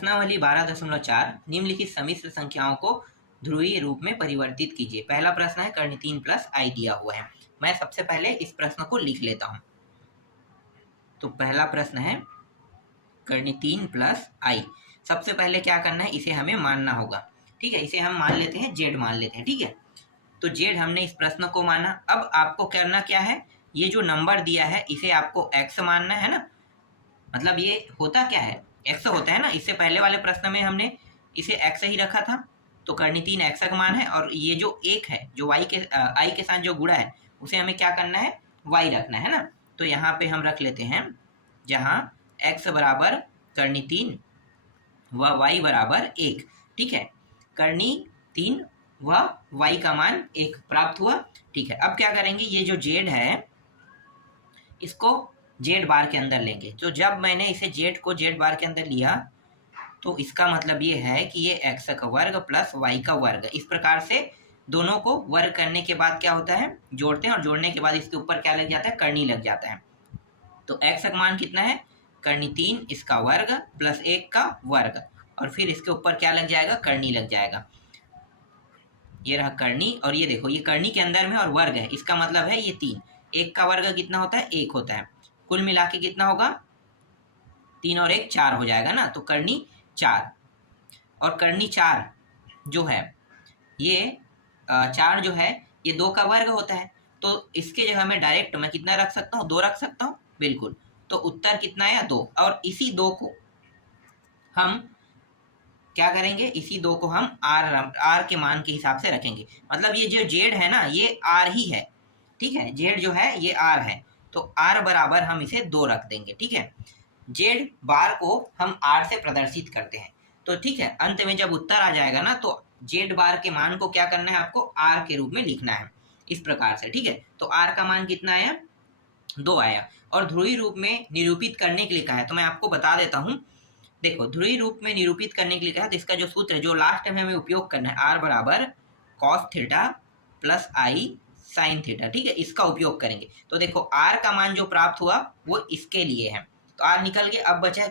प्रश्नावली 12.4 निम्नलिखित सम्मिश्र संख्याओं को ध्रुवीय रूप में परिवर्तित कीजिए। पहला प्रश्न है कर्णी 3 प्लस आई दिया हुआ है। मैं सबसे पहले इस प्रश्न को लिख लेता हूं। तो पहला प्रश्न है कर्णी 3 प्लस आई। सबसे पहले क्या करना है, इसे हमें मानना होगा। ठीक है, इसे हम मान लेते हैं जेड मान लेते हैं। ठीक है, तो जेड हमने इस प्रश्न को माना। अब आपको करना क्या है, ये जो नंबर दिया है इसे आपको एक्स मानना है ना। मतलब ये होता क्या है, एक्स होता है ना। इससे पहले वाले प्रश्न में हमने इसे एक्स ही रखा था, तो कर्णी 3 एक्स का मान है। और ये जो एक है जो वाई के आई के साथ जो गुणा है उसे हमें क्या करना है, वाई रखना है ना। तो यहाँ पे हम रख लेते हैं, जहाँ एक्स बराबर कर्णी 3 व वाई बराबर 1। ठीक है, कर्णी 3 व वाई का मान 1 प्राप्त हुआ। ठीक है, अब क्या करेंगे, ये जो जेड है इसको जेड बार के अंदर लेंगे। तो जब मैंने इसे जेड को जेड बार के अंदर लिया तो इसका मतलब ये है कि ये एक्स का वर्ग प्लस वाई का वर्ग। इस प्रकार से दोनों को वर्ग करने के बाद क्या होता है, जोड़ते हैं, और जोड़ने के बाद इसके ऊपर क्या लग जाता है, कर्णी लग जाता है। तो एक्स का मान कितना है, कर्णी 3 इसका वर्ग प्लस 1 का वर्ग, और फिर इसके ऊपर क्या लग जाएगा, कर्णी लग जाएगा। ये रहा कर्णी, और ये देखो ये कर्णी के अंदर में और वर्ग है, इसका मतलब है ये 3। 1 का वर्ग कितना होता है, 1 होता है। कुल मिला के कितना होगा, 3 और 1 4 हो जाएगा ना। तो कर्णी 4, और कर्णी 4 जो है ये 4 जो है ये 2 का वर्ग होता है। तो इसके जगह में डायरेक्ट मैं कितना रख सकता हूँ, 2 रख सकता हूँ, बिल्कुल। तो उत्तर कितना है, 2। और इसी 2 को हम क्या करेंगे, इसी 2 को हम आर के मान के हिसाब से रखेंगे। मतलब ये जो जेड है ना ये आर ही है। ठीक है, जेड जो है ये आर है, तो आर बराबर हम इसे 2 रख देंगे। ठीक है, जेड बार को हम आर से प्रदर्शित करते हैं। तो ठीक है, अंत में जब उत्तर आ जाएगा ना तो जेड बार के मान को क्या करना है, आपको आर के रूप में लिखना है, इस प्रकार से। ठीक है, तो आर का मान कितना आया, 2 आया। और ध्रुवीय रूप में निरूपित करने के लिए कहा है, तो मैं आपको बता देता हूं। देखो, ध्रुवीय रूप में निरूपित करने के लिए कहा है, तो इसका जो सूत्र है जो लास्ट में हमें उपयोग करना है, आर बराबर कॉस थीटा प्लस आई साइन थीटा। ठीक है, इसका उपयोग करेंगे। तो देखो आर का मान जो प्राप्त हुआ वो इसके लिए है, तो आर निकल गया। अब बचा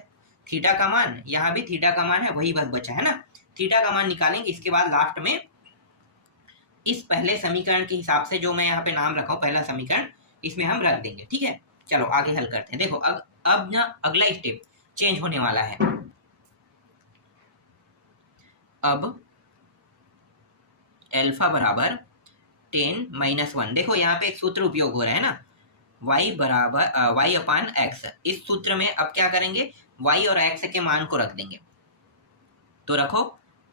थीटा का मान, यहाँ भी थीटा का मान है, वही बस बचा है ना। थीटा का मान निकालेंगे, इसके बाद लास्ट में इस पहले समीकरण के हिसाब से जो मैं यहाँ पे नाम रखा हूँ पहला समीकरण, इसमें हम रख देंगे। ठीक है, चलो आगे हल करते हैं। देखो अब ना अगला स्टेप चेंज होने वाला है। अब एल्फा बराबर 10 - 1। देखो यहाँ पे एक सूत्र उपयोग हो रहा है ना, y बराबर y अपान एक्स। इस सूत्र में अब क्या करेंगे, y और x के मान को रख देंगे। तो रखो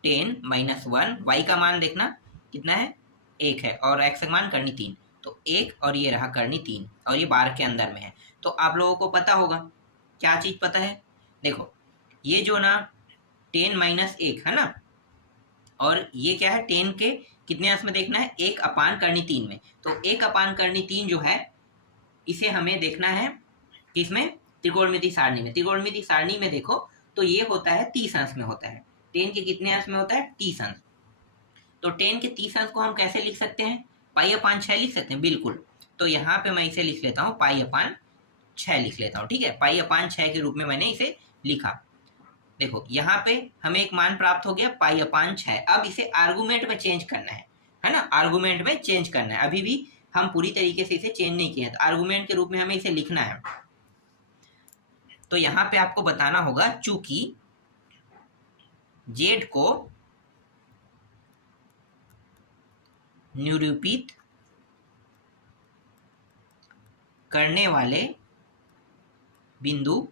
10 - 1, y का मान देखना कितना है, 1 है, और x का मान कर्णी 3, तो 1, और ये रहा कर्णी 3, और ये बार के अंदर में है। तो आप लोगों को पता होगा, क्या चीज़ पता है, देखो ये जो ना 10 - 1 है ना, और ये क्या है, 10 के कितने अंश में देखना है, 1 अपान कर्णी 3 में। तो 1 अपान कर्णी 3 जो है इसे हमें देखना है किसमें, त्रिकोणमिति सारणी में। त्रिकोणमिति सारणी में देखो तो ये होता है 30 अंश में होता है। 10 के कितने अंश में होता है, 30 अंश। तो 10 के 30 अंश को हम कैसे लिख सकते हैं, पाई अपान 6 लिख सकते हैं, बिल्कुल। तो यहाँ पे मैं इसे लिख लेता हूँ, पाई अपान 6 लिख लेता हूँ। ठीक है, पाई अपान 6 के रूप में मैंने इसे लिखा। देखो यहाँ पे हमें एक मान प्राप्त हो गया, पाई अपान 6। अब इसे आर्गुमेंट में चेंज करना है ना, आर्गुमेंट में चेंज करना है। अभी भी हम पूरी तरीके से इसे चेंज नहीं किया, तो आर्गुमेंट के रूप में हमें इसे लिखना है। तो यहाँ पे आपको बताना होगा, चूंकि जेड को निरूपित करने वाले बिंदु,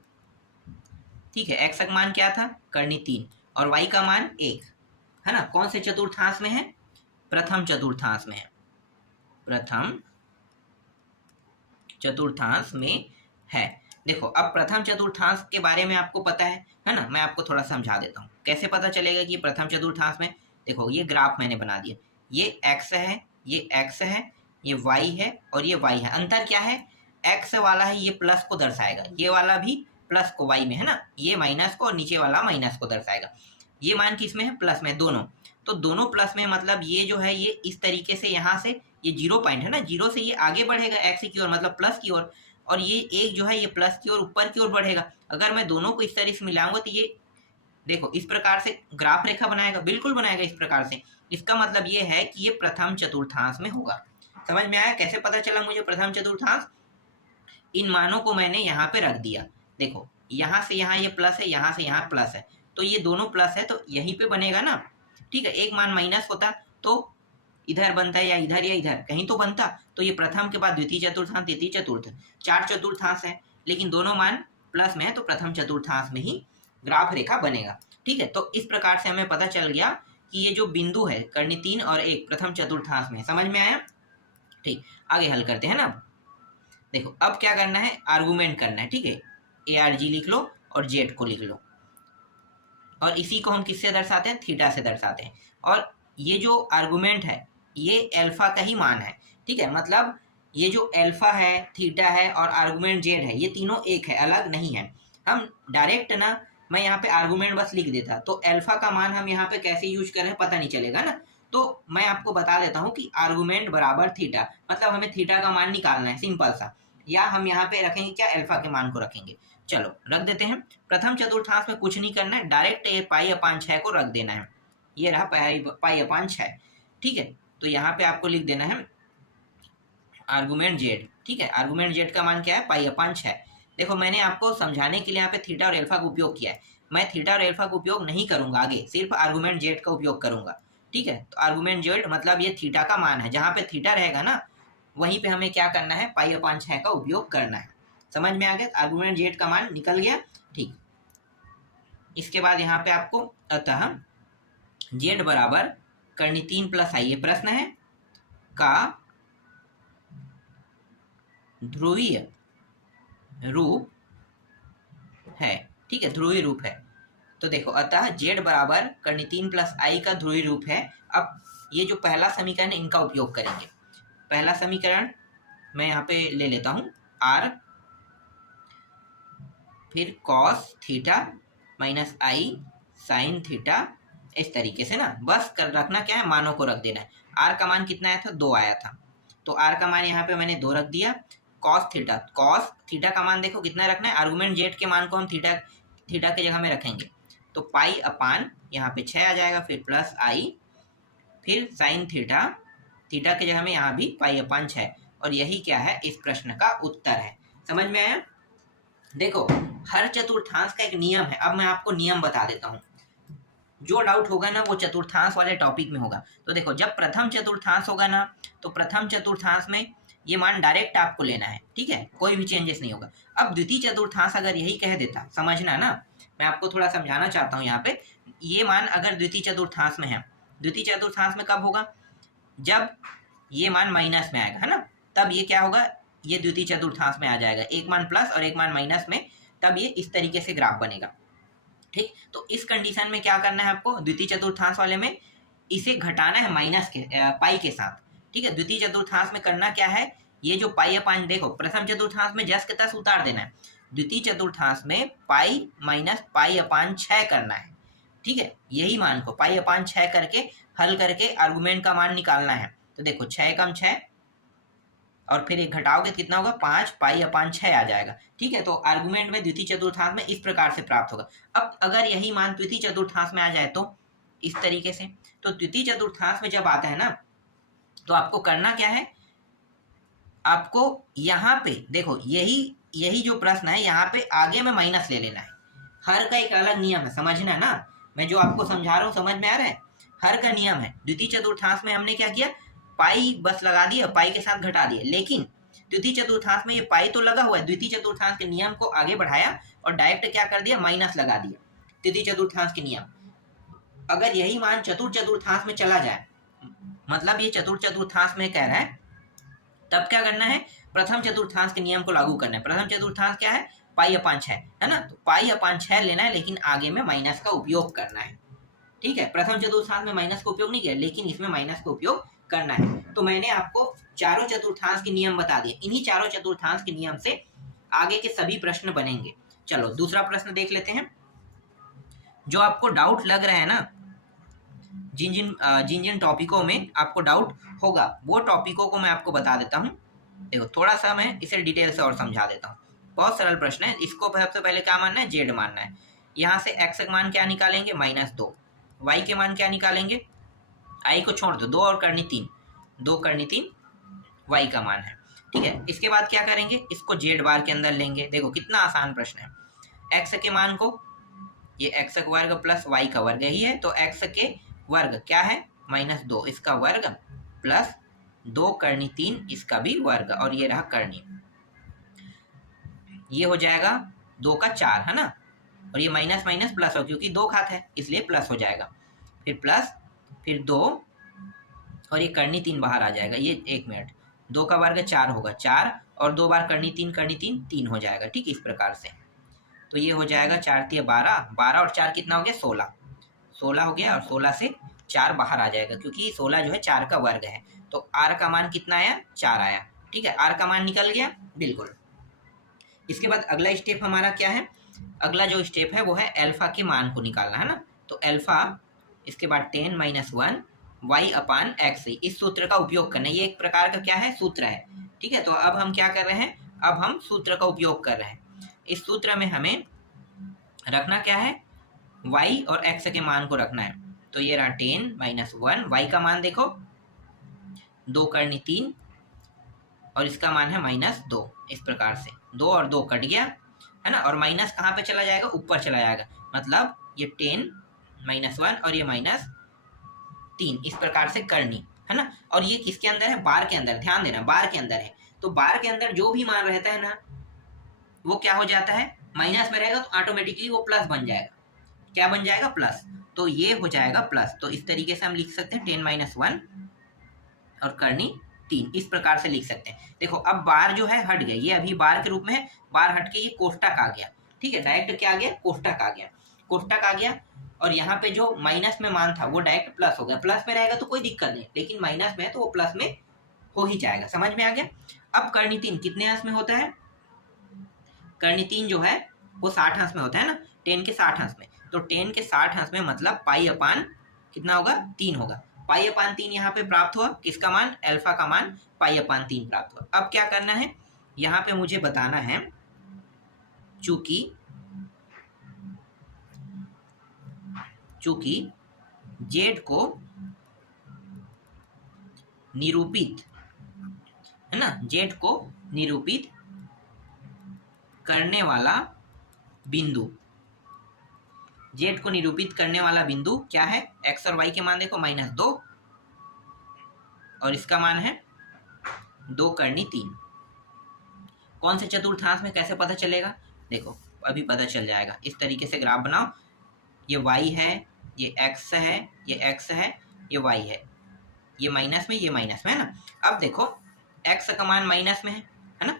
ठीक है, एक्स का मान क्या था, कर्णी 3, और वाई का मान 1 है ना, कौन से चतुर्थांश में है, प्रथम चतुर्थांश में है, प्रथम चतुर्थांश में है। देखो अब प्रथम चतुर्थांश के बारे में आपको पता है ना, मैं आपको थोड़ा समझा देता हूँ कैसे पता चलेगा कि प्रथम चतुर्थांश में। देखो ये ग्राफ मैंने बना दिया, ये x है, ये x है, ये y है, और ये y है। अंतर क्या है, x वाला है ये प्लस को दर्शाएगा, ये वाला भी प्लस को y में है ना, ये माइनस को, और नीचे वाला माइनस को दर्शाएगा। ये मान किस में है, प्लस में, दोनों। तो दोनों प्लस में, मतलब ये जो है ये इस तरीके से यहाँ से ये 0 पॉइंट है ना, 0 से ये आगे बढ़ेगा x की ओर, मतलब प्लस की ओर, और ये एक जो है ये प्लस की ओर ऊपर की ओर बढ़ेगा। अगर मैं दोनों को इस तरह से मिलाऊंगा तो ये देखो इस प्रकार से ग्राफ रेखा बनाएगा, बिल्कुल बनाएगा इस प्रकार से। इसका मतलब ये है कि ये प्रथम चतुर्थांश में होगा। समझ में आया? कैसे पता चला मुझे प्रथम चतुर्थांश? इन मानों को मैंने यहाँ पे रख दिया। देखो यहाँ से यहाँ ये प्लस है, यहाँ से यहाँ प्लस है, तो ये दोनों प्लस है तो यहीं पे बनेगा ना। ठीक है, एक मान माइनस होता तो इधर बनता है, या इधर कहीं तो बनता। तो ये प्रथम के बाद द्वितीय चतुर्थांश, तृतीय चतुर्थ, 4 चतुर्थांश है, लेकिन दोनों मान प्लस में है तो प्रथम चतुर्थांश में ही ग्राफ रेखा बनेगा। ठीक है, तो इस प्रकार से हमें पता चल गया कि ये जो बिंदु है कर्ण 3 और 1 प्रथम चतुर्थांश में। समझ में आया? ठीक, आगे हल करते हैं ना। देखो अब क्या करना है, आर्गुमेंट करना है। ठीक है, ARG लिख लो और जेड को लिख लो, और इसी को हम किससे दर्शाते हैं? थीटा से दर्शाते हैं। और ये जो आर्गुमेंट है ये अल्फा का ही मान है। ठीक है, मतलब ये जो अल्फा है, थीटा है और आर्गुमेंट जेड है, ये तीनों एक है, अलग नहीं है। हम डायरेक्ट ना, मैं यहाँ पे आर्गुमेंट बस लिख देता तो अल्फा का मान हम यहाँ पे कैसे यूज कर रहे हैं पता नहीं चलेगा ना। तो मैं आपको बता देता हूँ कि आर्गुमेंट बराबर थीटा, मतलब हमें थीटा का मान निकालना है, सिंपल सा। या हम यहाँ पे रखेंगे क्या, अल्फा के मान को रखेंगे। चलो रख देते हैं। प्रथम चतुर्थांश में कुछ नहीं करना है, डायरेक्ट ये पाई अपान 6 को रख देना है। ये रहा पाई अपान 6। ठीक है, तो यहाँ पे आपको लिख देना है आर्गुमेंट जेड। ठीक है, आर्गुमेंट जेड का मान क्या है, पाई अपान 6। देखो मैंने आपको समझाने के लिए यहाँ पे थीटा और अल्फा का उपयोग किया है। मैं थीटा और अल्फा का उपयोग नहीं करूंगा आगे, सिर्फ आर्गुमेंट जेड का उपयोग करूंगा। ठीक है, तो आर्गुमेंट जेड मतलब ये थीटा का मान है, जहाँ पे थीटा रहेगा ना वहीं पे हमें क्या करना है, पाई अपान 6 का उपयोग करना है। समझ में आ गया? आर्गुमेंट जेड का मान निकल गया। ठीक, इसके बाद यहाँ पे आपको अतः जेड बराबर कर्ण 3 प्लस आई, ये प्रश्न है, का ध्रुवीय रूप है। ठीक है, ध्रुवीय रूप है। तो देखो अतः जेड बराबर कर्ण 3 प्लस आई का ध्रुवीय रूप है। अब ये जो पहला समीकरण है इनका उपयोग करेंगे। पहला समीकरण मैं यहाँ पे ले लेता हूँ, आर फिर कॉस थीटा माइनस आई साइन थीटा, इस तरीके से ना। बस कर रखना क्या है, मानों को रख देना है। आर का मान कितना आया था, 2 आया था, तो आर का मान यहाँ पे मैंने 2 रख दिया। कॉस थीटा का मान देखो कितना रखना है, आर्गुमेंट जेड के मान को हम थीटा के जगह में रखेंगे, तो पाई अपान यहाँ पे 6 आ जाएगा, फिर प्लस आई, फिर साइन थीटा के जगह में यहाँ भी पाई अपान 6। और यही क्या है, इस प्रश्न का उत्तर है। समझ में आया? देखो हर चतुर्थांश का एक नियम है। अब मैं आपको नियम बता देता हूँ, जो डाउट होगा ना वो चतुर्थांश वाले टॉपिक में होगा। तो देखो जब प्रथम चतुर्थांश होगा ना, तो प्रथम चतुर्थांश में ये मान डायरेक्ट आपको लेना है। ठीक है, कोई भी चेंजेस नहीं होगा। अब द्वितीय चतुर्थांश अगर यही कह देता, समझना ना, मैं आपको थोड़ा समझाना चाहता हूँ यहाँ पे। ये मान अगर द्वितीय चतुर्थांश में है, द्वितीय चतुर्थांश में कब होगा, जब ये मान माइनस में आएगा, है ना, तब ये क्या होगा, ये द्वितीय चतुर्थांश में आ जाएगा, एक मान प्लस और एक मान माइनस में, तब ये इस तरीके से ग्राफ बनेगा। ठीक, तो इस कंडीशन में क्या करना है आपको, द्वितीय चतुर्थांश वाले में इसे घटाना है माइनस के पाई के साथ। ठीक है, द्वितीय चतुर्थांश में करना क्या है, ये जो पाई अपान, देखो प्रथम चतुर्थांश में जस के तस उतार देना है, द्वितीय चतुर्थांश में पाई माइनस पाई अपान 6 करना है। ठीक है, यही मान को पाई अपान 6 करके हल करके आर्गुमेंट का मान निकालना है। तो देखो 6 कम 6 और फिर एक घटाओगे कितना होगा, 5 पाई अपान 6 आ जाएगा। ठीक है, तो आर्गुमेंट में द्वितीय चतुर्थांश में इस प्रकार से प्राप्त होगा। अब अगर यही मान द्वितीय चतुर्थांश में आ जाए तो इस तरीके से, तो द्वितीय चतुर्थांश में जब आता है ना, तो आपको करना क्या है, आपको यहाँ पे देखो यही जो प्रश्न है, यहाँ पे आगे में माइनस ले लेना है। हर का एक अलग नियम है, समझना ना, मैं जो आपको समझा रहा हूँ समझ में आ रहा है, हर का नियम है। द्वितीय चतुर्थांश में हमने क्या किया, पाई बस लगा दिया, पाई के साथ घटा दिया, लेकिन द्वितीय चतुर्थांश में ये पाई तो लगा हुआ है, द्वितीय चतुर्थांश के नियम को आगे बढ़ाया और डायरेक्ट क्या कर दिया, माइनस लगा दिया। द्वितीय चतुर्थांश के नियम, अगर यही मान चतुर्थांश में चला जाए, मतलब ये चतुर्थांश में कह रहा है, तब क्या करना है, प्रथम चतुर्थांश के नियम को लागू करना है। प्रथम चतुर्थांश क्या है, पाई अपान 6 है ना, तो पाई अपान 6 लेना है, लेकिन आगे में माइनस का उपयोग करना है। ठीक है, प्रथम चतुर्थांश में माइनस का उपयोग नहीं किया, लेकिन इसमें माइनस का उपयोग करना है। तो मैंने आपको चारों चतुर्थांश के नियम बता दिए, इन्हीं चारों चतुर्थांश के नियम से आगे के सभी प्रश्न बनेंगे। चलो दूसरा प्रश्न देख लेते हैं। जो आपको डाउट लग रहा है ना, जिन जिन टॉपिकों में आपको डाउट होगा, वो टॉपिकों को मैं आपको बता देता हूँ। देखो थोड़ा सा मैं इसे डिटेल से और समझा देता हूँ। बहुत सरल प्रश्न है, इसको सबसे पहले क्या मानना है, जेड मानना है। यहाँ से x का मान क्या निकालेंगे, -2। y के मान क्या निकालेंगे, i को छोड़ दो, 2 और करनी 3, 2 करनी 3 y का मान है। ठीक है, इसके बाद क्या करेंगे, इसको z बार के अंदर लेंगे। देखो कितना आसान प्रश्न है। x के मान को, ये x का वर्ग प्लस y का वर्ग ही है, तो x के वर्ग क्या है, -2, इसका वर्ग प्लस 2 करनी 3 इसका भी वर्ग, और ये रहा करनी, ये हो जाएगा 2 का 4 है ना, और ये माइनस माइनस प्लस हो, क्योंकि 2 घात है इसलिए प्लस हो जाएगा, फिर प्लस, फिर 2 और ये करनी 3 बाहर आ जाएगा। ये 1 मिनट, 2 का वर्ग 4 होगा, 4 और 2 बार करनी 3 3 हो जाएगा। ठीक, इस प्रकार से तो ये हो जाएगा 4 × 12, 12 और 4 कितना हो गया, 16, 16 हो गया, और 16 से 4 बाहर आ जाएगा, क्योंकि 16 जो है 4 का वर्ग है। तो r का मान कितना आया, 4 आया। ठीक है, r का मान निकल गया बिल्कुल। इसके बाद अगला स्टेप हमारा क्या है, अगला जो स्टेप है वो है अल्फा के मान को निकालना है ना। तो अल्फा, इसके बाद 10 - 1 y/x, इस सूत्र का उपयोग करना है। ये एक प्रकार का क्या है, सूत्र है। ठीक है, तो अब हम क्या कर रहे हैं, अब हम सूत्र का उपयोग कर रहे हैं। इस सूत्र में हमें रखना क्या है, y और x के मान को रखना है। तो ये रहा 10 - 1, y का मान देखो 2 करनी 3, और इसका मान है -2। इस प्रकार से 2 और 2 कट गया है ना, और माइनस कहाँ पे चला जाएगा, ऊपर चला जाएगा, मतलब ये 10 - 1 और ये -3, इस प्रकार से करनी है ना। और ये किसके अंदर है, बार के अंदर, ध्यान देना बार के अंदर है। तो बार के अंदर जो भी मान रहता है ना, वो क्या हो जाता है, माइनस में रहेगा तो ऑटोमेटिकली वो प्लस बन जाएगा। क्या बन जाएगा, प्लस। तो ये हो जाएगा प्लस। तो इस तरीके से हम लिख सकते हैं 10 - 1 और करनी 3, इस प्रकार से लिख सकते हैं। देखो अब बार जो है हट गया, ये अभी बार के रूप में है, बार हट के ये कोष्टक आ गया। ठीक है, डायरेक्ट क्या आ गया, कोष्टक आ गया, कोष्टक आ गया। और यहाँ पे जो माइनस में मान था वो डायरेक्ट प्लस हो गया। प्लस में रहेगा तो कोई दिक्कत नहीं, लेकिन माइनस में है तो वो प्लस में हो ही जाएगा। समझ में आ गया। अब करनी 3 कितने अंश में होता है, करनी 3 जो है वो 60 अंश में होता है ना, 10 के 60 अंश में। तो 10 के 60 अंश में मतलब पाई/, कितना होगा, 3 होगा। पाई/3 यहाँ पे प्राप्त हुआ, किसका मान, अल्फा का मान पाई/3 प्राप्त हुआ। अब क्या करना है, यहाँ पे मुझे बताना है, चूंकि z को निरूपित है ना, z को निरूपित करने वाला बिंदु, z को निरूपित करने वाला बिंदु क्या है, x और y के मान देखो -2 और इसका मान है 2 करनी 3। कौन से चतुर्थांश में, कैसे पता चलेगा, देखो अभी पता चल जाएगा। इस तरीके से ग्राफ बनाओ, ये y है, ये x है, ये x है, ये y है, ये माइनस में, ये माइनस में है ना। अब देखो x का मान माइनस में है ना,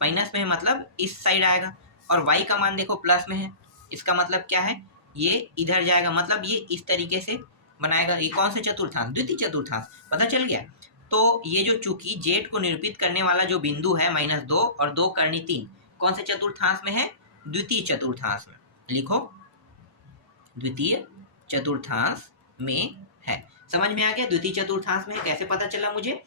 माइनस में है मतलब इस साइड आएगा, और y का मान देखो प्लस में है, इसका मतलब क्या है, ये इधर जाएगा, मतलब ये इस तरीके से बनाएगा। ये कौन से चतुर्थांश, द्वितीय चतुर्थांश, पता चल गया। तो ये जो चूंकि z को निरूपित करने वाला जो बिंदु है -2 और 2 करनी 3, कौन से चतुर्थांश में है, द्वितीय चतुर्थांश में। लिखो द्वितीय चतुर्थांश में है। समझ में आ गया, द्वितीय चतुर्थांश में है। कैसे पता चला मुझे,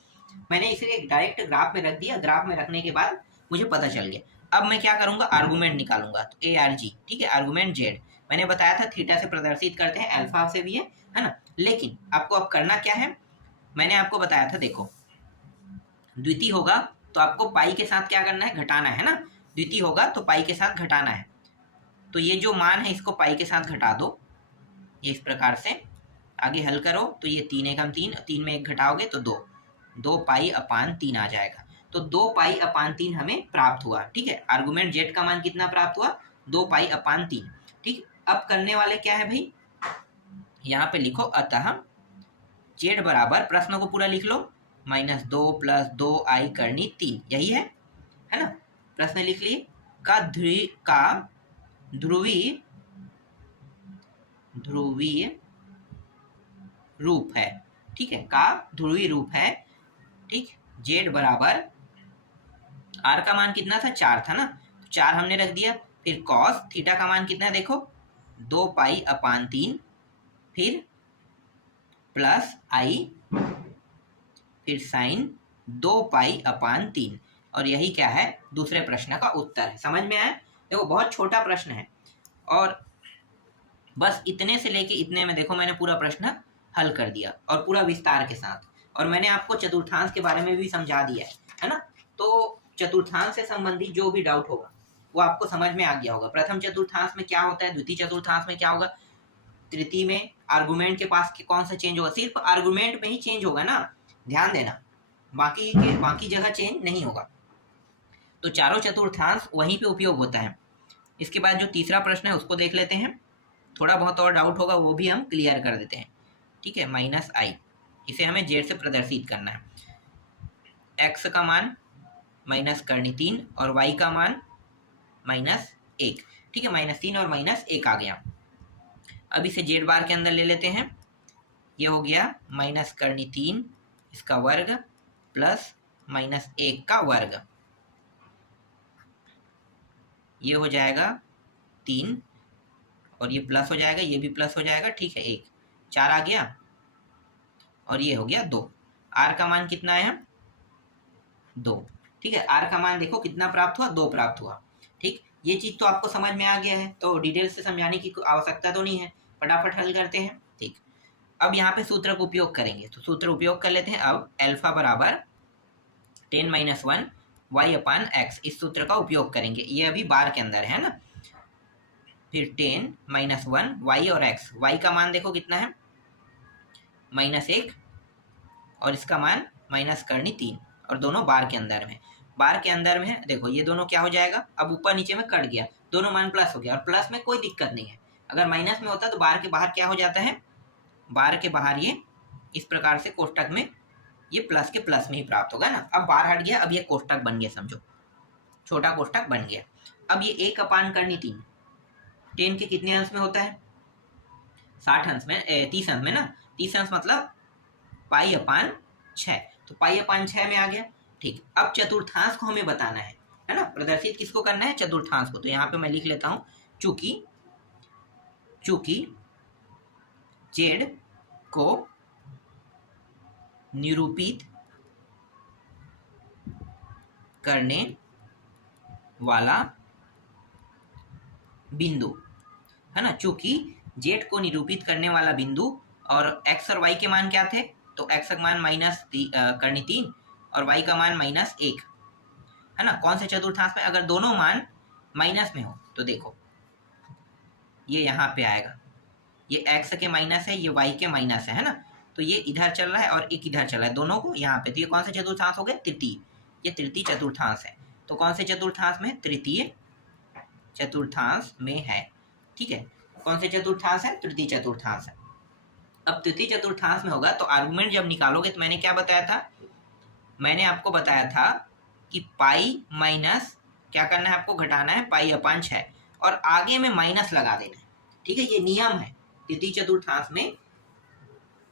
मैंने इसे एक डायरेक्ट ग्राफ में रख दिया, ग्राफ में रखने के बाद मुझे पता चल गया। अब मैं क्या करूंगा, आर्गुमेंट निकालूंगा। तो ARG, ठीक है, आर्गुमेंट Z मैंने बताया था थीटा से प्रदर्शित करते हैं, अल्फा से भी है ना। लेकिन आपको अब करना क्या है, मैंने आपको बताया था, देखो द्वितीय होगा तो आपको पाई के साथ क्या करना है, घटाना है ना। द्वितीय होगा तो पाई के साथ घटाना है। तो ये जो मान है इसको पाई के साथ घटा दो, ये इस प्रकार से आगे हल करो। तो ये 3 एकम 3, 3 में 1 घटाओगे तो 2, 2 पाई/3 आ जाएगा। तो 2 पाई/3 हमें प्राप्त हुआ। ठीक है, आर्गुमेंट Z का मान कितना प्राप्त हुआ, 2 पाई/3। ठीक, अब करने वाले क्या है भाई, यहाँ पे लिखो, अतः Z बराबर, प्रश्न को पूरा लिख लो, -2 + 2i करनी 3, यही है ना। प्रश्न लिख लिए, का ध्रुवीय रूप है। ठीक है, का ध्रुवीय रूप है। ठीक, Z बराबर, r का मान कितना था, 4 था ना, 4 हमने रख दिया। फिर cos थीटा का मान कितना है, देखो 2 पाई/3, फिर प्लस i, फिर साइन 2 पाई/3, और यही क्या है, दूसरे प्रश्न का उत्तर है। समझ में आया। देखो बहुत छोटा प्रश्न है, और बस इतने से लेके इतने में देखो मैंने पूरा प्रश्न हल कर दिया और पूरा विस्तार के साथ, और मैंने आपको चतुर्थांश के बारे में भी समझा दिया है ना। तो चतुर्थांश से संबंधित जो भी डाउट होगा वो आपको समझ में आ गया होगा। प्रथम चतुर्थांश में क्या होता है, द्वितीय चतुर्थांश में क्या होगा, तृतीय में आर्गुमेंट के पास कौन सा चेंज होगा, सिर्फ आर्गुमेंट में ही चेंज होगा ना, ध्यान देना, बाकी जगह चेंज नहीं होगा। तो चारों चतुर्थांश वहीं पे उपयोग होता है। इसके बाद जो तीसरा प्रश्न है उसको देख लेते हैं, थोड़ा बहुत और डाउट होगा वो भी हम क्लियर कर देते हैं। ठीक है, -i, इसे हमें जेड से प्रदर्शित करना है। x का मान -3 और y का मान -1। ठीक है, -3 और -1 आ गया। अब इसे जेड बार के अंदर ले लेते हैं। ये हो गया -3 इसका वर्ग प्लस -1 का वर्ग, ये हो जाएगा 3 और ये प्लस हो जाएगा, ये भी प्लस हो जाएगा। ठीक है, 1 4 आ गया और ये हो गया 2। r का मान कितना है, 2। ठीक है, r का मान देखो कितना प्राप्त हुआ, 2 प्राप्त हुआ। ठीक, ये चीज तो आपको समझ में आ गया है, तो डिटेल से समझाने की आवश्यकता तो नहीं है, फटाफट हल करते हैं। ठीक, अब यहाँ पे सूत्र का उपयोग करेंगे, तो सूत्र उपयोग कर लेते हैं। अब अल्फा बराबर 10 - 1 y/x, इस सूत्र का उपयोग करेंगे, ये अभी बार के अंदर है ना। फिर 10 - 1 y और x, y का मान देखो कितना है, -1 और इसका मान -3, और दोनों बार के अंदर में, बार के अंदर में है। देखो ये दोनों क्या हो जाएगा, अब ऊपर नीचे में कट गया, दोनों मान प्लस हो गया, और प्लस में कोई दिक्कत नहीं है। अगर माइनस में होता तो बार के बाहर क्या हो जाता है, बार के बाहर ये इस प्रकार से कोष्टक में ये प्लस के प्लस में ही प्राप्त होगा ना। अब बार हट गया, अब ये कोष्टक बन गया, समझो छोटा कोष्टक बन गया। अब ये 1/3, 10 के कितने अंश में होता है, 60 अंश में, 30 अंश में ना, 30 अंश मतलब π/6, तो π/6 में आ गया। ठीक, अब चतुर्थांश को हमें बताना है ना, प्रदर्शित किसको करना है, चतुर्थांश को। तो यहाँ पे मैं लिख लेता हूँ, चूंकि जेड को निरूपित करने वाला बिंदु है ना, चूंकि जेड को निरूपित करने वाला बिंदु, और x और y के मान क्या थे, तो x का मान -3 और y का मान -1 है ना। कौन से चतुर्थांश में, अगर दोनों मान माइनस में हो तो देखो ये यहाँ पे आएगा, ये x के माइनस है, ये y के माइनस है ना, तो ये इधर चल रहा है और एक इधर चल रहा है, दोनों को यहाँ पे, तो ये कौन सा चतुर्थांश हो गया, तृतीय, ये तृतीय चतुर्थांश है। तो कौन से चतुर्थांश में, तृतीय चतुर्थांश में है। ठीक है, कौन से चतुर्थांश है, तृतीय चतुर्थांश है। अब तृतीय चतुर्थांश में होगा तो आर्गुमेंट जब निकालोगे, तो मैंने क्या बताया था, मैंने आपको बताया था कि पाई माइनस क्या करना है, आपको घटाना है π/6 और आगे में माइनस लगा देना है। ठीक है, ये नियम है तृतीय चतुर्थांश में,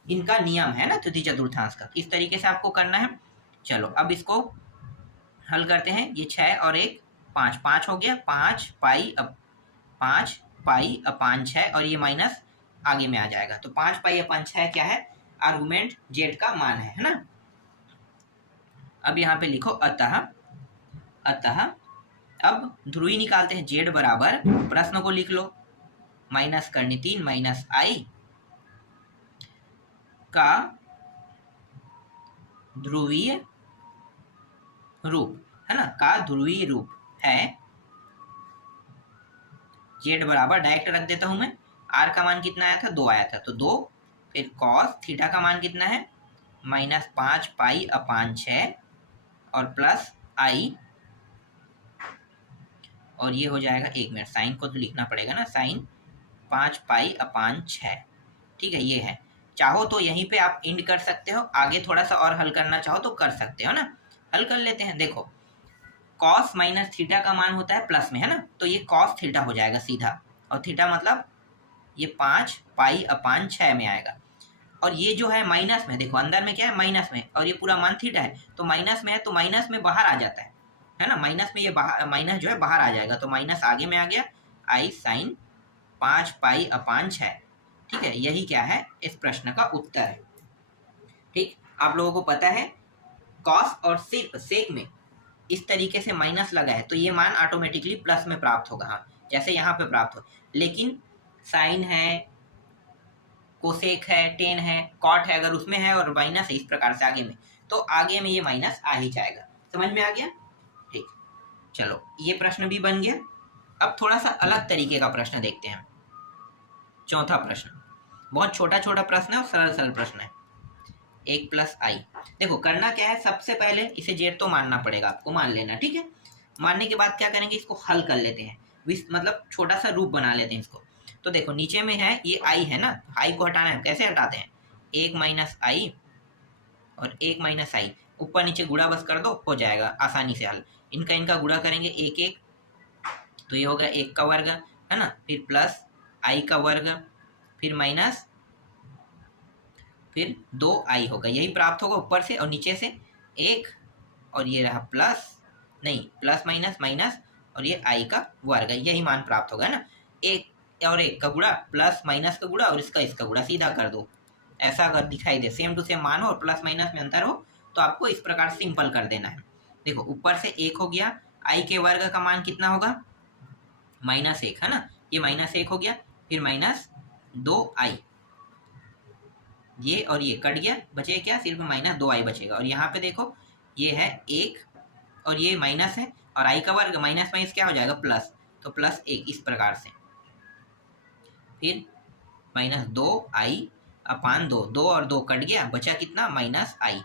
इनका नियम है ना तृतीय चतुर्थांश का, इस तरीके से आपको करना है। चलो अब इसको हल करते हैं, ये 6 और 1 5, 5 हो गया, 5π/6 और ये माइनस आगे में आ जाएगा, तो 5π/6 क्या है, आर्गुमेंट जेड का मान है ना। अब यहाँ पे लिखो अतः अब ध्रुवी निकालते हैं, जेड बराबर, प्रश्न को लिख लो, -3 - i का ध्रुवीय रूप है ना, का ध्रुवीय रूप है, जेड बराबर, डायरेक्ट रख देता हूं मैं, r का मान कितना आया था, 2 आया था, तो 2, फिर cos थीटा का मान कितना है, -5π/6 और प्लस i, और ये हो जाएगा, 1 मिनट, साइन को तो लिखना पड़ेगा ना, साइन 5π/6। ठीक है, ये है, चाहो तो यहीं पे आप इंड कर सकते हो, आगे थोड़ा सा और हल करना चाहो तो कर सकते हो ना। हल कर लेते हैं, देखो cos माइनस थीटा का मान होता है प्लस में है ना, तो ये cos थीटा हो जाएगा सीधा, और थीटा मतलब ये 5π/6 में आएगा, और ये जो है माइनस में, देखो अंदर में क्या है, माइनस में, और ये पूरा मान थीटा है, तो माइनस में है, तो माइनस में बाहर आ जाता है ना, माइनस में ये बाहर, माइनस जो है बाहर आ जाएगा, तो माइनस आगे में आ गया, i sin 5π/6। ठीक है, यही क्या है, इस प्रश्न का उत्तर है। ठीक, आप लोगों को पता है कॉस और सिर्फ सेक में इस तरीके से माइनस लगा है, तो ये मान ऑटोमेटिकली प्लस में प्राप्त होगा, हाँ जैसे यहाँ पे प्राप्त हो, लेकिन साइन है, कोसेक है, टेन है, कॉट है, अगर उसमें है और माइनस है इस प्रकार से आगे में, तो आगे में ये माइनस आ ही जाएगा। समझ में आ गया? ठीक, चलो ये प्रश्न भी बन गया। अब थोड़ा सा अलग तरीके का प्रश्न देखते हैं। चौथा प्रश्न बहुत छोटा छोटा प्रश्न है और सरल सरल प्रश्न है। 1 प्लस आई। देखो करना क्या है, सबसे पहले इसे जेड तो मानना पड़ेगा, आपको मान लेना, ठीक है। मानने के बाद क्या करेंगे, इसको हल कर लेते हैं, मतलब छोटा सा रूप बना लेते हैं इसको। तो देखो नीचे में है ये आई है ना, आई को हटाना है, कैसे हटाते हैं, 1 माइनस आई और 1 माइनस आई, ऊपर नीचे गुणा बस कर दो, हो जाएगा आसानी से हल। इनका इनका गुणा करेंगे 1 1, तो ये होगा 1 का वर्ग, है ना, फिर प्लस आई का वर्ग, फिर माइनस, फिर 2 आई होगा, यही प्राप्त होगा ऊपर से, और नीचे से 1 और ये रहा प्लस, नहीं प्लस माइनस माइनस, और ये आई का वर्ग, यही मान प्राप्त होगा ना। 1 और 1 का गुणा प्लस माइनस का गुणा और इसका गुणा, सीधा कर दो। ऐसा अगर दिखाई दे, सेम टू सेम मान हो और प्लस माइनस में अंतर हो, तो आपको इस प्रकार सिंपल कर देना है। देखो ऊपर से 1 हो गया, आई के वर्ग का मान कितना होगा, -1, है ना, ये -1 हो गया, फिर माइनस 2 आई, ये और ये कट गया, बचे क्या, सिर्फ -2 आई बचेगा। और यहाँ पे देखो ये है 1 और ये माइनस है, और आई का वर्ग माइनस माइनस क्या हो जाएगा, प्लस, तो +1 इस प्रकार से, फिर -2 आई अपान 2, 2 और 2 कट गया, बचा कितना, -आई,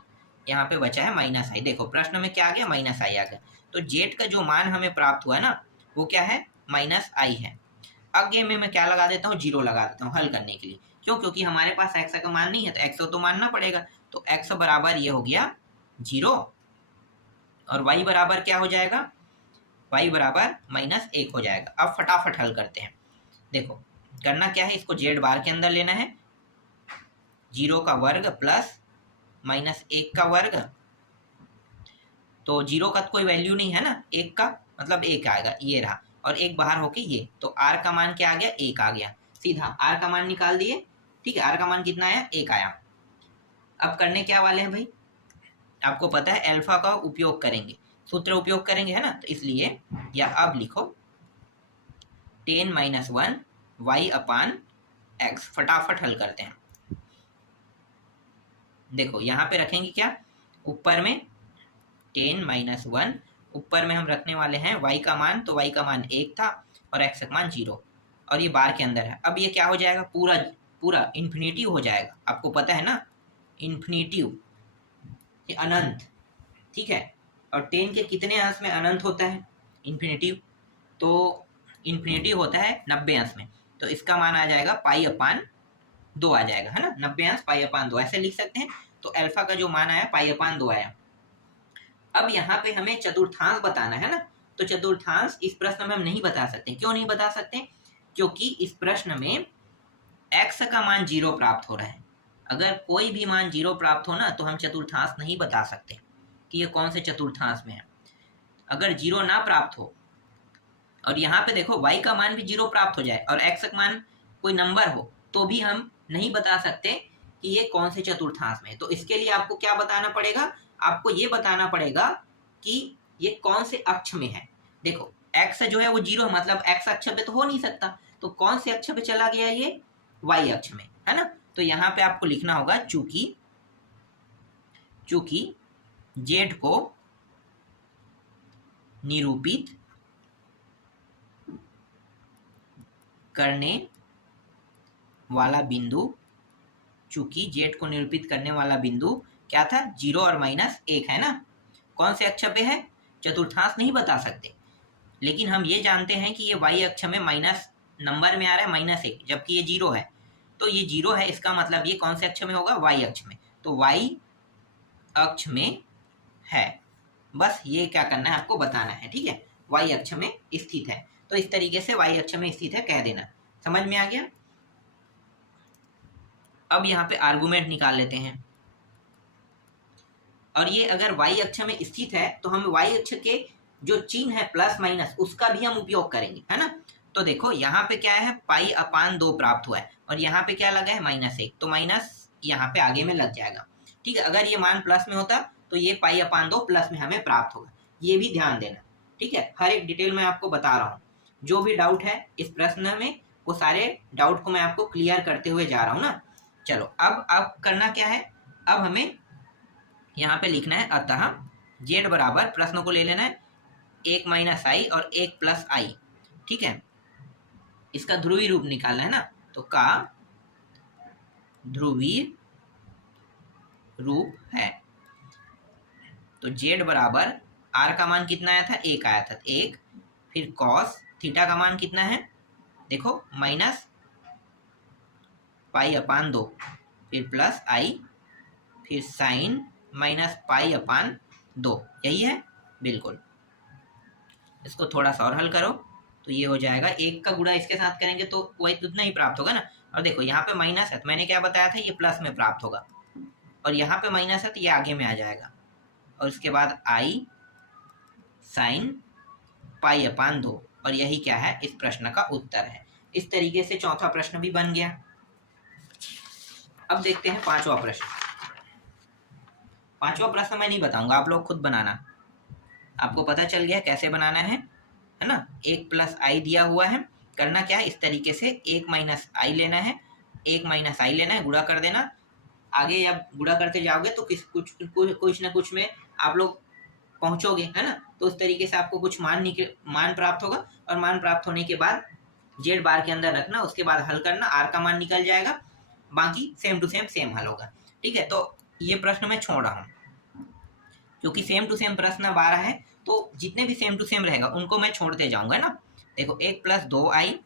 यहाँ पे बचा है -आई। देखो प्रश्न में क्या आ गया, -आई आ गया। तो जेड का जो मान हमें प्राप्त हुआ है ना, वो क्या है, -आई है। आगे में मैं क्या लगा देता हूँ, 0 लगा देता हूँ हल करने के लिए। क्यों, क्योंकि हमारे पास x का मान नहीं है, तो x तो मानना पड़ेगा। तो x बराबर ये हो गया 0, और y बराबर क्या हो जाएगा, y बराबर -1 हो जाएगा। अब फटाफट हल करते हैं। देखो करना क्या है, इसको z बार के अंदर लेना है, 0 का वर्ग प्लस -1 का वर्ग, तो 0 का तो कोई वैल्यू नहीं है ना, 1 का मतलब 1 आएगा, ये रहा, और 1 बाहर होके ये, तो r का मान क्या आ गया, 1 आ गया, सीधा r का मान निकाल दिए। ठीक है, r का मान कितना आया, 1 आया। अब करने क्या वाले हैं भाई, आपको पता है अल्फा का उपयोग करेंगे, सूत्र उपयोग करेंगे, है ना, तो इसलिए या अब लिखो 10 - 1 y अपान x। फटाफट हल करते हैं। देखो यहाँ पे रखेंगे क्या, ऊपर में 10 - 1, ऊपर में हम रखने वाले हैं y का मान, तो y का मान 1 था और x का मान 0, और ये बार के अंदर है। अब ये क्या हो जाएगा, पूरा पूरा इन्फिनिटिव हो जाएगा, आपको पता है ना, इन्फिनिटिव ये अनंत, ठीक है। और 10 के कितने अंश में अनंत होता है, इन्फिनिटिव, तो इन्फिनिटिव होता है 90 अंश में, तो इसका मान आ जाएगा π/2 आ जाएगा, है ना, 90 अंश π/2 ऐसे लिख सकते हैं। तो अल्फा का जो मान आया π/2 आया। अब यहाँ पे हमें चतुर्थांश बताना है ना, तो चतुर्थांश इस प्रश्न में हम नहीं बता सकते। क्यों नहीं बता सकते, क्योंकि इस प्रश्न में x का मान 0 प्राप्त हो रहा है। अगर कोई भी मान 0 प्राप्त हो ना, तो हम चतुर्थांश नहीं बता सकते कि ये कौन से चतुर्थांश में है। अगर 0 ना प्राप्त हो, और यहाँ पे देखो y का मान भी 0 प्राप्त हो जाए और x का मान कोई नंबर हो, तो भी हम नहीं बता सकते कि ये कौन से चतुर्थांश में है। तो इसके लिए आपको क्या बताना पड़ेगा, आपको ये बताना पड़ेगा कि ये कौन से अक्ष में है। देखो x जो है वो 0 है, मतलब x अक्ष पे तो हो नहीं सकता, तो कौन से अक्ष पे चला गया, ये y अक्ष में, है ना। तो यहाँ पे आपको लिखना होगा चूंकि z को निरूपित करने वाला बिंदु, चूंकि z को निरूपित करने वाला बिंदु क्या था, 0 और -1 है ना। कौन से अक्ष पे है, चतुर्थांश नहीं बता सकते, लेकिन हम ये जानते हैं कि ये y अक्ष में माइनस नंबर में आ रहा है -1, जबकि ये 0 है, तो ये 0 है, इसका मतलब ये कौन से अक्ष में होगा, y अक्ष में, तो y अक्ष में है। बस ये क्या करना है, आपको बताना है, ठीक है, y अक्ष में स्थित है। तो इस तरीके से y अक्ष में स्थित है कह देना। समझ में आ गया। अब यहाँ पे आर्गुमेंट निकाल लेते हैं, और ये अगर y अक्ष में स्थित है तो हम y अक्ष के जो चिन्ह है प्लस माइनस, उसका भी हम उपयोग करेंगे, है ना। तो देखो यहाँ पे क्या है, π/2 प्राप्त हुआ है, और यहाँ पे क्या लगा है, -1, तो माइनस यहाँ पे आगे में लग जाएगा, ठीक है। अगर ये मान प्लस में होता तो ये π/2 प्लस में हमें प्राप्त होगा, ये भी ध्यान देना, ठीक है। हर एक डिटेल में आपको बता रहा हूँ। जो भी डाउट है इस प्रश्न में वो सारे डाउट को मैं आपको क्लियर करते हुए जा रहा हूँ ना। चलो अब करना क्या है, अब हमें यहाँ पे लिखना है अतः जेड बराबर, प्रश्न को ले लेना है 1 माइनस आई और 1 प्लस आई, ठीक है। इसका ध्रुवीय रूप निकालना है ना, तो का ध्रुवीय रूप है, तो जेड बराबर आर का मान कितना आया था, 1 आया था, 1, फिर कॉस थीटा का मान कितना है, देखो माइनस पाई अपान 2, फिर प्लस आई, फिर साइन माइनस पाई अपान 2, यही है बिल्कुल। इसको थोड़ा सा और हल करो तो ये हो जाएगा, 1 का गुणा इसके साथ करेंगे तो वही उतना ही प्राप्त होगा ना। और देखो यहाँ पे माइनस है तो मैंने क्या बताया था, ये प्लस में प्राप्त होगा, और यहाँ पे माइनस है तो ये आगे में आ जाएगा, और इसके बाद आई साइन पाई अपान 2, और यही क्या है, इस प्रश्न का उत्तर है। इस तरीके से चौथा प्रश्न भी बन गया। अब देखते हैं पांचवा प्रश्न। पांचवा प्रश्न मैं नहीं बताऊंगा, आप लोग खुद बनाना, आपको पता चल गया कैसे बनाना है ना। 1 प्लस आई दिया हुआ है, करना क्या है, इस तरीके से 1 माइनस आई लेना है, 1 माइनस आई लेना है, गुणा कर देना। आगे जब गुणा करते जाओगे तो कुछ ना कुछ में आप लोग पहुंचोगे, है ना। तो उस तरीके से आपको कुछ मान प्राप्त होगा, और मान प्राप्त होने के बाद जेड बार के अंदर रखना, उसके बाद हल करना, आर का मान निकल जाएगा, बाकी सेम टू सेम हल होगा, ठीक है। तो ये प्रश्न मैं छोड़ रहा हूँ क्योंकि सेम टू सेम प्रश्न अब आ रहा है, तो जितने भी सेम टू सेम रहेगा उनको मैं छोड़ते जाऊंगा ना। देखो 1 प्लस 2 आई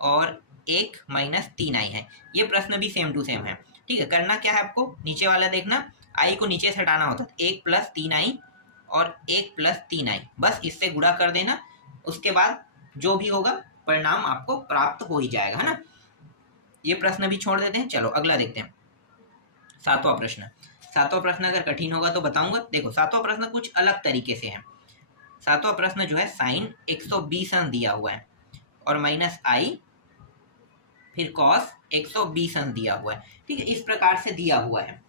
और 1 माइनस 3 आई है, ये प्रश्न भी सेम टू सेम है, ठीक है। करना क्या है, आपको नीचे वाला देखना, आई को नीचे से हटाना होता है, 1 प्लस 3 आई और 1 प्लस 3 आई, बस इससे गुणा कर देना, उसके बाद जो भी होगा परिणाम आपको प्राप्त हो ही जाएगा, है ना। ये प्रश्न भी छोड़ देते हैं। चलो अगला देखते हैं, सातवां प्रश्न। सातवां प्रश्न अगर कठिन होगा तो बताऊंगा। देखो सातवां प्रश्न कुछ अलग तरीके से है। सातवां प्रश्न जो है साइन 120 अंश दिया हुआ है और माइनस आई फिर कॉस 120 अंश दिया हुआ है, ठीक है, इस प्रकार से दिया हुआ है।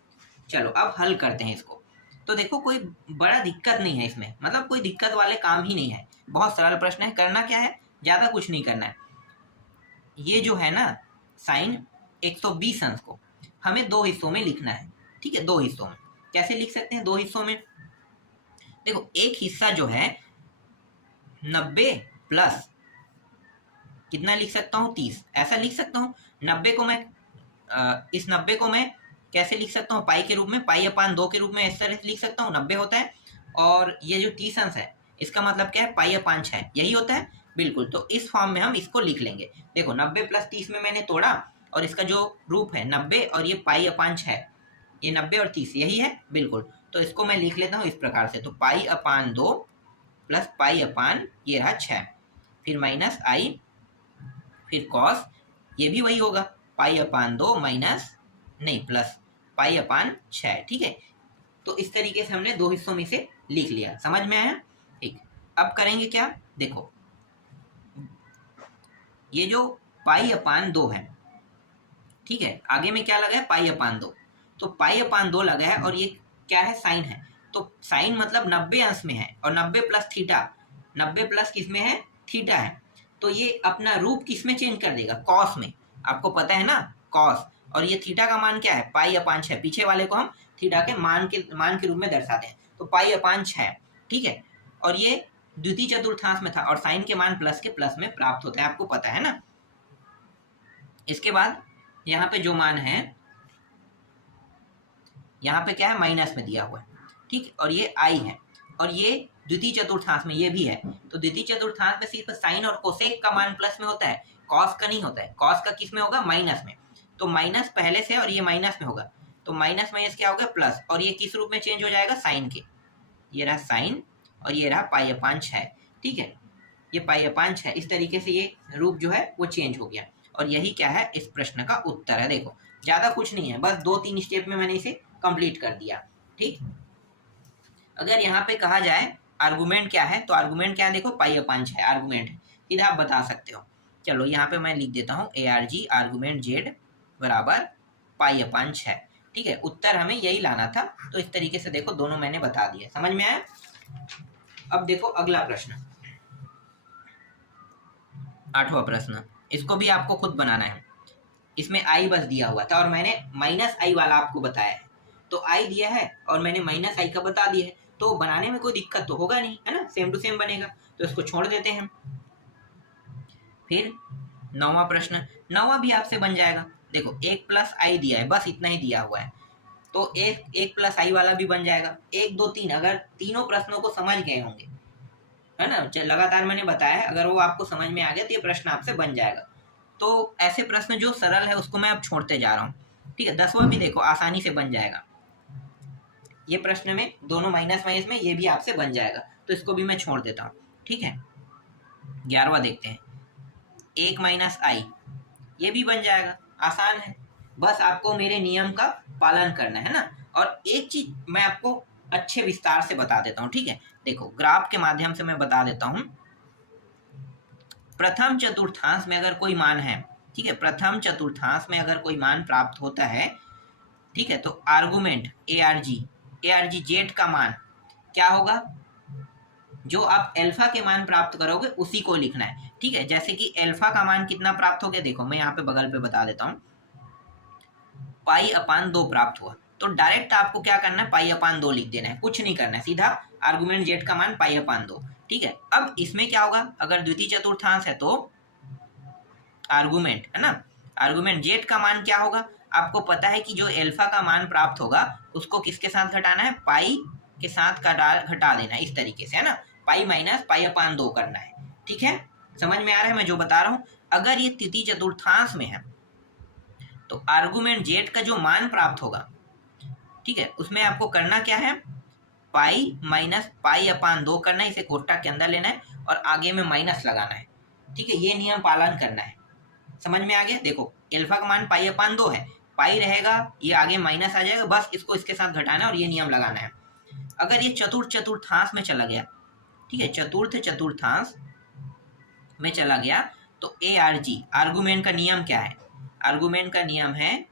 चलो अब हल करते हैं इसको। तो देखो कोई बड़ा दिक्कत नहीं है इसमें, मतलब कोई दिक्कत वाले काम ही नहीं है, बहुत सरल प्रश्न है। करना क्या है, ज्यादा कुछ नहीं करना है। ये जो है ना साइन 120 अंश को हमें 2 हिस्सों में लिखना है, ठीक है। 2 हिस्सों में कैसे लिख सकते हैं, 2 हिस्सों में देखो, एक हिस्सा जो है 90 प्लस कितना लिख सकता हूँ, 30, ऐसा लिख सकता हूँ। 90 को मैं इस 90 को मैं कैसे लिख सकता हूँ, पाई के रूप में, पाई अपान 2 के रूप में इस तरह से लिख सकता हूँ। 90 होता है और ये जो 30 अंश है इसका मतलब क्या है, पाई अपान 6, यही होता है बिल्कुल। तो इस फॉर्म में हम इसको लिख लेंगे। देखो 90 प्लस 30 में मैंने तोड़ा, और इसका जो रूप है 90 और ये पाई अपान 6, ये 90 और 30 यही है बिल्कुल। तो इसको मैं लिख लेता हूँ इस प्रकार से, तो पाई अपान 2 प्लस पाई अपान ये रहा 6, फिर माइनस आई, फिर कॉस ये भी वही होगा, पाई अपान 2 माइनस नहीं प्लस पाई अपान 6, ठीक है। तो इस तरीके से हमने 2 हिस्सों में से लिख लिया, समझ में आया, ठीक। अब करेंगे क्या, देखो ये जो पाई अपान 2 है, ठीक है, आगे में क्या लगा है, पाई अपान 2, तो पाई अपान 2 लगा है, और ये क्या है, साइन है। तो साइन मतलब 90 अंश में है, और 90 प्लस थीटा, 90 प्लस किस में है, थीटा है। तो ये अपना रूप किस में चेंज कर देगा, कॉस में, आपको पता है ना कॉस। और ये थीटा का मान क्या है, पाई अपान 6, पीछे वाले को हम थीटा के मान के रूप में दर्शाते हैं, तो पाई अपान 6, ठीक है। और ये द्वितीय चतुर्थांश में था, और साइन के मान प्लस के प्लस में प्राप्त होता है, आपको पता है ना। इसके बाद यहाँ पे जो मान है, यहाँ पे क्या है, माइनस में दिया हुआ है, ठीक, और ये आई है, और ये द्वितीय चतुर्थांश में ये भी है। तो द्वितीय चतुर्थांश में सिर्फ साइन और कोसेक का मान प्लस में होता है, कॉस का नहीं होता है। कॉस का किस में होगा, माइनस में। तो माइनस पहले से, और ये माइनस में होगा, तो माइनस माइनस क्या होगा, प्लस, और ये किस रूप में चेंज हो जाएगा, साइन के। ये रहा साइन और ये रहा पाई अपान 6, ठीक है, ये पाई अपान 6, इस तरीके से ये रूप जो है वो चेंज हो गया। और यही क्या है, इस प्रश्न का उत्तर है। देखो ज्यादा कुछ नहीं है, बस 2-3 स्टेप में मैंने इसे कंप्लीट कर दिया, ठीक। अगर यहाँ पे कहा जाए आर्गुमेंट क्या है, तो आर्गुमेंट क्या है, देखो पाई अपान 6 आर्गुमेंट है, सीधा आप बता सकते हो। चलो यहाँ पे मैं लिख देता हूँ ARG आर्गुमेंट जेड बराबर पाई अपान 6, ठीक है। उत्तर हमें यही लाना था, तो इस तरीके से देखो दोनों मैंने बता दिया, समझ में आया। अब देखो अगला प्रश्न, 8वां प्रश्न। इसको भी आपको खुद बनाना है। इसमें आई बस दिया हुआ था और मैंने माइनस आई वाला आपको बताया है, तो आई दिया है और मैंने माइनस आई का बता दिया है, तो बनाने में कोई दिक्कत तो होगा नहीं, है ना, सेम टू सेम बनेगा, तो इसको छोड़ देते हैं। फिर 9वां प्रश्न, 9वां भी आपसे बन जाएगा। देखो एक प्लस आई दिया है, बस इतना ही दिया हुआ है, तो एक प्लस आई वाला भी बन जाएगा। 1 2 3, अगर तीनों प्रश्नों को समझ गए होंगे, है ना, लगातार मैंने बताया है, अगर वो आपको समझ में आ गया तो ये प्रश्न आपसे बन जाएगा। तो ऐसे प्रश्न जो सरल है उसको मैं अब छोड़ते जा रहा हूँ, ठीक है। 10वां भी देखो आसानी से बन जाएगा, ये प्रश्न में दोनों माइनस माइनस में ये भी आपसे बन जाएगा, तो इसको भी मैं छोड़ देता हूँ, ठीक है। 11वां देखते हैं, 1 माइनस आई, ये भी बन जाएगा, आसान है, बस आपको मेरे नियम का पालन करना है ना। और एक चीज मैं आपको अच्छे विस्तार से बता देता हूँ, ठीक है। देखो ग्राफ के माध्यम से मैं बता देता हूँ। प्रथम चतुर्थांश में अगर कोई मान है, ठीक है, प्रथम चतुर्थांश में अगर कोई मान प्राप्त होता है, ठीक है, तो आर्गुमेंट ARG जेड का मान क्या होगा, जो आप अल्फा के मान प्राप्त करोगे उसी को लिखना है, ठीक है। जैसे कि अल्फा का मान कितना प्राप्त हो गया, देखो मैं यहाँ पे बगल पे बता देता हूँ, पाई/2 प्राप्त हुआ, तो डायरेक्ट आपको क्या करना है, पाई/2 लिख देना है, कुछ नहीं करना है, सीधा आर्गुमेंट जेड का मान पाई/2, ठीक है। अब इसमें क्या होगा, अगर द्वितीय चतुर्थांश है तो आर्गुमेंट, है ना, आर्गुमेंट जेड का मान क्या होगा, आपको पता है कि जो अल्फा का मान प्राप्त होगा उसको किसके साथ घटाना है, पाई के साथ घटा देना है, इस तरीके से, है ना, पाई माइनस पाई/2 करना है, ठीक है। समझ में आ रहा है मैं जो बता रहा हूँ। अगर ये तृतीय चतुर्थांश में है तो आर्गुमेंट जेड का जो मान प्राप्त होगा, ठीक है, उसमें आपको करना क्या है, पाई माइनस पाई/2 करना है, इसे कोष्टक के अंदर लेना है और आगे में माइनस लगाना है, ठीक है, ये नियम पालन करना है। समझ में आ गया। देखो अल्फा का मान पाई/2 है, पाई रहेगा, ये आगे माइनस आ जाएगा, बस इसको इसके साथ घटाना है और ये नियम लगाना है। अगर ये चतुर्थ चतुर्थांश में चला गया, ठीक है, चतुर्थ चतुर्थांश में चला गया, तो ARG आर्गुमेंट का नियम क्या है, आर्गुमेंट का नियम है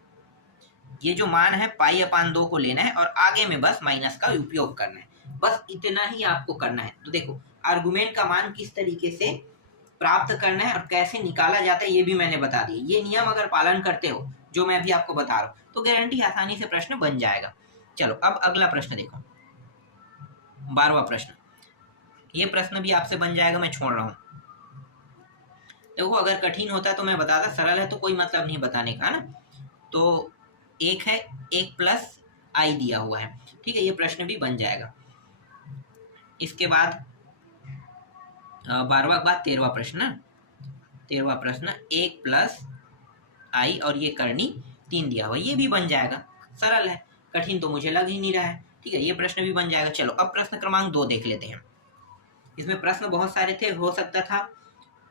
ये जो मान है पाई/2 को लेना है और आगे में बस माइनस का उपयोग करना है, बस इतना ही आपको करना है। तो देखो आर्गुमेंट का मान किस तरीके से प्राप्त करना है और कैसे निकाला जाता है ये भी मैंने बता दिया। ये नियम अगर पालन करते हो जो मैं अभी आपको बता रहा हूँ तो गारंटी आसानी से प्रश्न बन जाएगा। चलो अब अगला प्रश्न देखो, 12वां प्रश्न, ये प्रश्न भी आपसे बन जाएगा, मैं छोड़ रहा हूँ। देखो अगर कठिन होता है तो मैं बताता, सरल है तो कोई मतलब नहीं बताने का ना। तो एक है 1 प्लस आई दिया हुआ है, ठीक है, ये प्रश्न भी बन जाएगा। इसके बाद 12वां के बाद 13वां प्रश्न, 13वां प्रश्न 1 प्लस आई और ये करनी 3 दिया हुआ, ये भी बन जाएगा, सरल है, कठिन तो मुझे लग ही नहीं रहा है, ठीक है, ये प्रश्न भी बन जाएगा। चलो अब प्रश्न क्रमांक 2 देख लेते हैं। इसमें प्रश्न बहुत सारे थे, हो सकता था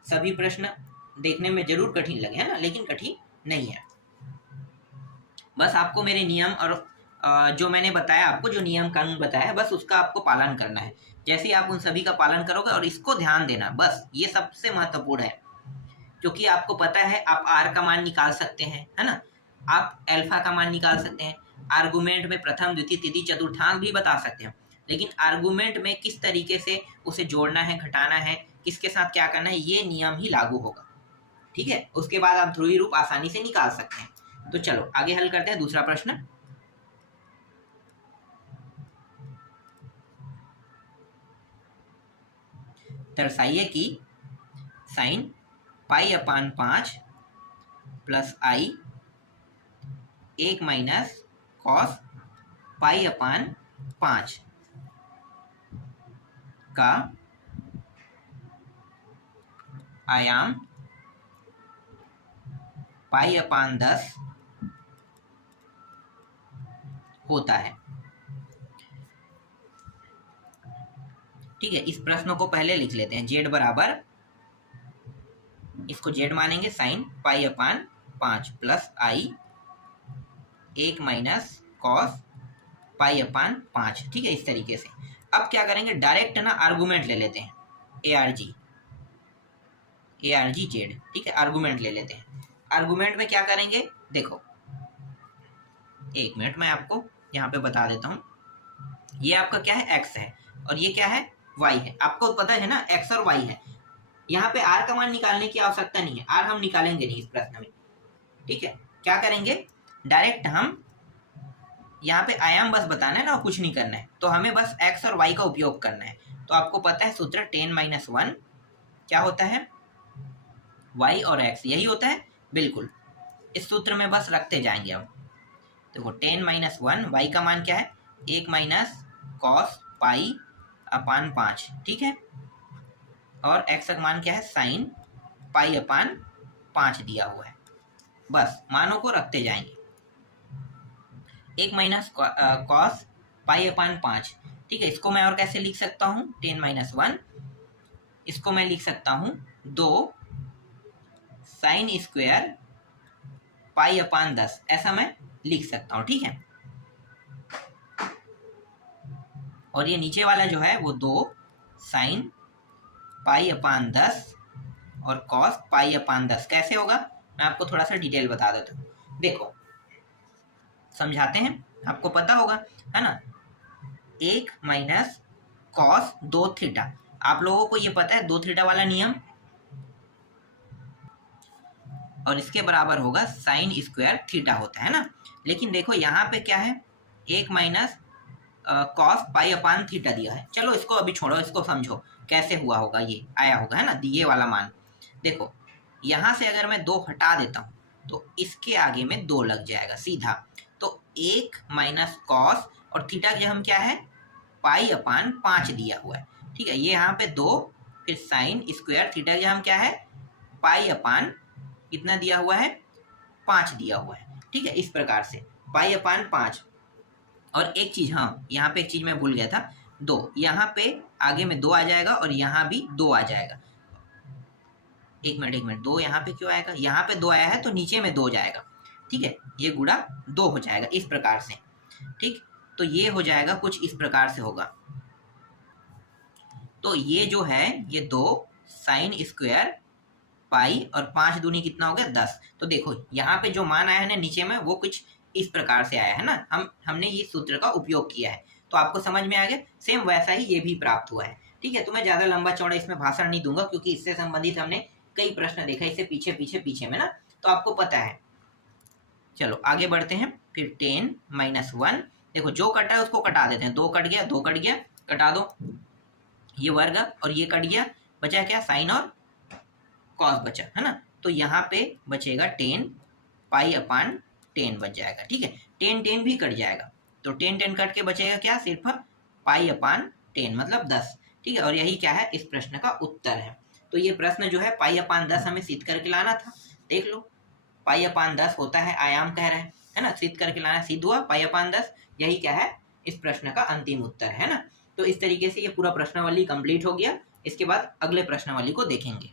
सभी प्रश्न देखने में जरूर कठिन लगे, है ना, लेकिन कठिन नहीं है। बस आपको मेरे नियम और जो मैंने बताया आपको, जो नियम कानून बताया है, बस उसका आपको पालन करना है। जैसे ही आप उन सभी का पालन करोगे और इसको ध्यान देना, बस ये सबसे महत्वपूर्ण है, क्योंकि आपको पता है आप आर का मान निकाल सकते हैं, है ना, आप अल्फा का मान निकाल सकते हैं, आर्गुमेंट में प्रथम द्वितीय तृतीय चतुर्थांश भी बता सकते हैं, लेकिन आर्गुमेंट में किस तरीके से उसे जोड़ना है, घटाना है, किसके साथ क्या करना है, ये नियम ही लागू होगा, ठीक है। उसके बाद आप ध्रुवीय रूप आसानी से निकाल सकते हैं। तो चलो आगे हल करते हैं दूसरा प्रश्न। दर्शाइए कि साइन पाई/5 प्लस आई 1 माइनस कॉस पाई/5 का आयाम पाई/10 होता है, ठीक है। इस प्रश्न को पहले लिख लेते हैं, जेड बराबर, इसको जेड मानेंगे, साइन पाई/5 प्लस आई 1 माइनस कॉस पाई/5, ठीक है, इस तरीके से। अब क्या करेंगे, डायरेक्ट ना आर्गुमेंट ले लेते हैं, ARG जेड, ठीक है, आर्गुमेंट ले लेते हैं। आर्गुमेंट में क्या करेंगे, देखो 1 मिनट मैं आपको यहाँ पे बता देता हूँ। ये आपका क्या है, x है और ये क्या है, y है। आपको पता है ना x और y है, यहाँ पे आर का मान निकालने की आवश्यकता नहीं है, आर हम निकालेंगे नहीं इस प्रश्न में। ठीक है, क्या करेंगे, डायरेक्ट हम यहाँ पे आयाम बस बताना है ना, कुछ नहीं करना है, तो हमें बस x और y का उपयोग करना है। तो आपको पता है सूत्र 10-1 क्या होता है, y और x यही होता है, बिल्कुल इस सूत्र में बस रखते जाएंगे हम। देखो 10-1 y का मान क्या है, 1 माइनस कॉस पाई अपान 5, ठीक है, और x का मान क्या है, साइन पाई अपान 5 दिया हुआ है। बस मानों को रखते जाएंगे। 1 माइनस कॉस पाई अपान 5, ठीक है, इसको मैं और कैसे लिख सकता हूँ, 10-1, इसको मैं लिख सकता हूँ 2 साइन स्क्वायर पाई अपान 10, ऐसा मैं लिख सकता हूँ। ठीक है, और ये नीचे वाला जो है वो 2 साइन पाई अपान 10 और कॉस पाई अपान 10 कैसे होगा, मैं आपको थोड़ा सा डिटेल बता देता हूँ। देखो समझाते हैं, आपको पता होगा है ना, 1 माइनस कॉस 2 थीटा, आप लोगों को ये पता है 2 थीटा वाला नियम, और इसके बराबर होगा साइन स्क्वायर थीटा होता है ना। लेकिन देखो यहाँ पे क्या है, 1 माइनस कॉस पाई अपान थीटा दिया है। चलो इसको अभी छोड़ो, इसको समझो कैसे हुआ होगा, ये आया होगा है ना, ये वाला मान। देखो यहाँ से अगर मैं 2 हटा देता हूँ तो इसके आगे में 2 लग जाएगा सीधा, तो 1 माइनस कॉस और थीटा के हम क्या है, पाई अपान 5 दिया हुआ है। ठीक है, ये यहाँ पे 2, फिर साइन स्क्वायर थीटा के हम क्या है, पाई अपान कितना दिया हुआ है, 5 दिया हुआ है। ठीक है, इस प्रकार से पाई अपान 5। और एक चीज, हाँ यहाँ पे एक चीज मैं भूल गया था, 2 यहाँ पे आगे में 2 आ जाएगा और यहाँ भी 2 आ जाएगा। एक मिनट 2 यहाँ पे क्यों आएगा, यहाँ पे 2 आया है तो नीचे में 2 जाएगा। ठीक है, ये गुणा 2 हो जाएगा इस प्रकार से। ठीक, तो ये हो जाएगा कुछ इस प्रकार से होगा। तो ये जो है ये 2 साइन स्क्वायर पाई और 5 दूनी कितना हो गया, 10। तो देखो यहाँ पे जो मान आया है ना नीचे में, वो कुछ इस प्रकार से आया है ना, हमने ये सूत्र का उपयोग किया है। तो आपको समझ में आ गया, सेम वैसा ही ये भी प्राप्त हुआ है। ठीक है, तो मैं ज्यादा लंबा चौड़ा इसमें भाषण नहीं दूंगा, क्योंकि इससे संबंधित हमने कई प्रश्न देखा इससे पीछे में ना, तो आपको पता है। चलो आगे बढ़ते हैं, फिर 10-1, देखो जो कटा है उसको कटा देते हैं, 2 कट गया, 2 कट गया, कटा दो, ये वर्ग और ये कट गया, बचा क्या, साइन और कॉस बचा है ना। तो यहाँ पे बचेगा 10 पाई अपान 10 बच जाएगा। ठीक है, 10 भी कट जाएगा, तो 10 कट के बचेगा क्या, सिर्फ पाई अपान 10 मतलब 10। ठीक है, और यही क्या है, इस प्रश्न का उत्तर है। तो ये प्रश्न जो है पाई अपान 10 हमें सिद्ध करके लाना था। देख लो, पाई अपान 10 होता है, आयाम कह रहे हैं है ना, सिद्ध करके लाना, सिद्ध हुआ पाई अपान 10, यही क्या है, इस प्रश्न का अंतिम उत्तर है ना। तो इस तरीके से ये पूरा प्रश्नावली कंप्लीट हो गया। इसके बाद अगले प्रश्नावली को देखेंगे।